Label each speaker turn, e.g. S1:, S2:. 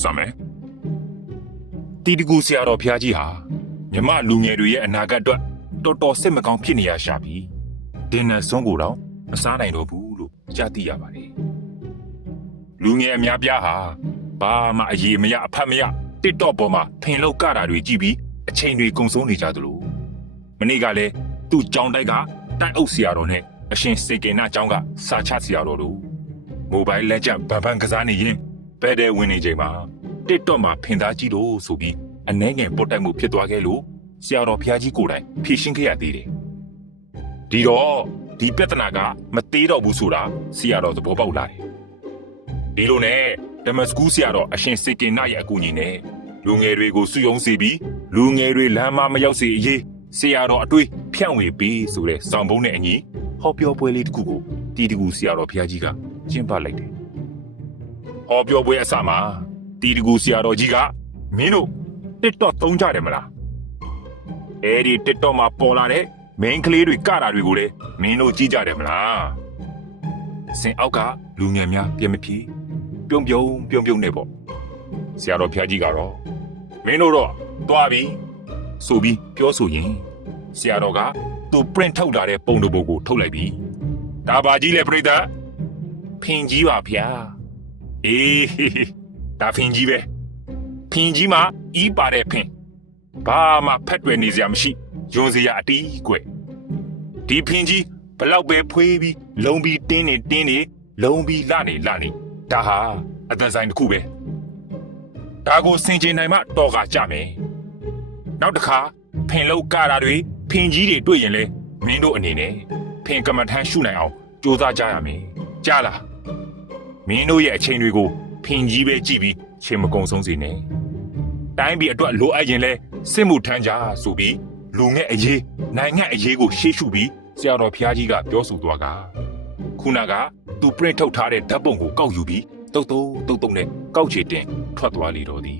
S1: စမယ်တီတကူဆရာတော်ဖျားကြီးဟာမြမလူငယ်တွေရဲ့အနာဂတ်အတွက်တော်တော်စိတ်မကောင်းဖြစ်နေရရှာပြီဒင်နန်စွန်းကိုတော့မစားနိုင်တော့ဘူးလို့ကြားသိရပါတယ်လူငယ်အများပြားဟာဘာမှအရေးမရအဖတ်မရ TikTok ပေါ်မှာထင်လောက်ကတာတွေကြည့်ပြီးအချိန်တွေကုန်ဆုံးနေကြသလိုမနေ့ကလည်းသူ့ကြောင်တိုက်ကတိုက်အုပ်ဆရာတော်နဲ့အရှင်စေကေနာကျောင်းကစာချဆရာတော်တို့မိုဘိုင်းလက်ကျန်ဗန်ဗန်ကစားနေရင် ပဲတဲ့ဝင်နေချိန်မှာ TikTok မှာဖင်သားကြီးတို့ဆိုပြီးအနှဲငယ်ပုတ်တိုက်မှုဖြစ်သွားခဲ့လို့ဆရာတော်ဘုရားကြီးကိုယ်တိုင်ဖြေရှင်းခဲ့ရသေးတယ်ဒီတော့ဒီပြဿနာကမသေးတော့ဘူးဆိုတာဆရာတော်သဘောပေါက်လာတယ်ဒီလိုနဲ့ဓမ္မစကူးဆရာတော်အရှင်စေကေနာရဲ့အကူအညီနဲ့လူငယ်တွေကိုစုယုံစေပြီးလူငယ်တွေလမ်းမမရောက်စေအရေးဆရာတော်အတွေ့ဖြန့်ဝေပေးဆိုတဲ့စောင်းပုံးနဲ့အညီဟောပြောပွဲလေးတစ်ခုကိုတီတကူဆရာတော်ဘုရားကြီးကကျင်းပလိုက်တယ် ဟောပြောပွဲအစမှာတီတကူဆရာတော်ကြီးကမင်းတို့ TikTok သုံးကြတယ်မလားအဲ့ဒီ TikTok မှာပေါ်လာတဲ့ main ကလေးတွေကတာတွေကိုလည်းမင်းတို့ကြည့်ကြတယ်မလားစင်အောက်ကလူငယ်များပြမဖြေပြုံပြုံပြုံပြုံနေပေါ့ဆရာတော်ဖျားကြီးကတော့မင်းတို့တော့သွားပြီဆိုပြီးပြောဆိုရင်ဆရာတော်ကသူ print ထုတ်လာတဲ့ပုံတစ်ပုဒ်ကိုထုတ်လိုက်ပြီဒါပါကြီးလေပြိတ္တဖင်ကြီးပါဗျာ အေးဟေးဟေးဒါဖင်ကြီးပဲဖင်ကြီးမှာဤပါတဲ့ဖင်ဘာမှဖက်တွယ်နေစရာမရှိယွန်စရာအတီးကွယ်ဒီဖင်ကြီးဘလောက်ပဲဖွေးပြီးလုံပြီးတင်းနေတင်းနေလုံပြီးလှနေလှနေဒါဟာအသက်ဆိုင်တစ်ခုပဲဒါကိုစင်ကျင်နိုင်မှတော်ကကြမယ်နောက်တစ်ခါဖင်လောက်ကတာတွေဖင်ကြီးတွေတွေ့ရင်လဲမင်းတို့အနေနဲ့ဖင်ကမ္မထမ်းရှုနိုင်အောင်ကြိုးစားကြရမယ်ကြားလား မင်းတို့ရဲ့အချိန်တွေကိုဖင်ကြီးပဲကြည့်ပြီးချိန်မကုံဆုံးစေနဲ့တိုင်းပြည်အတွက်လိုအပ်ရင်လဲစစ်မှုထမ်းကြဆိုပြီးလူငယ်အရေးနိုင်ငံအရေးကိုရှေ့ရှုပြီးဆရာတော်ဘုရားကြီးကပြောဆိုသွားကခုနကသူ print ထုတ်ထားတဲ့ဓာတ်ပုံကိုကောက်ယူပြီးတုတ်တုတ်တုတ်တုတ်နဲ့ကောက်ချေတင်ထွက်သွားလေတော့သည်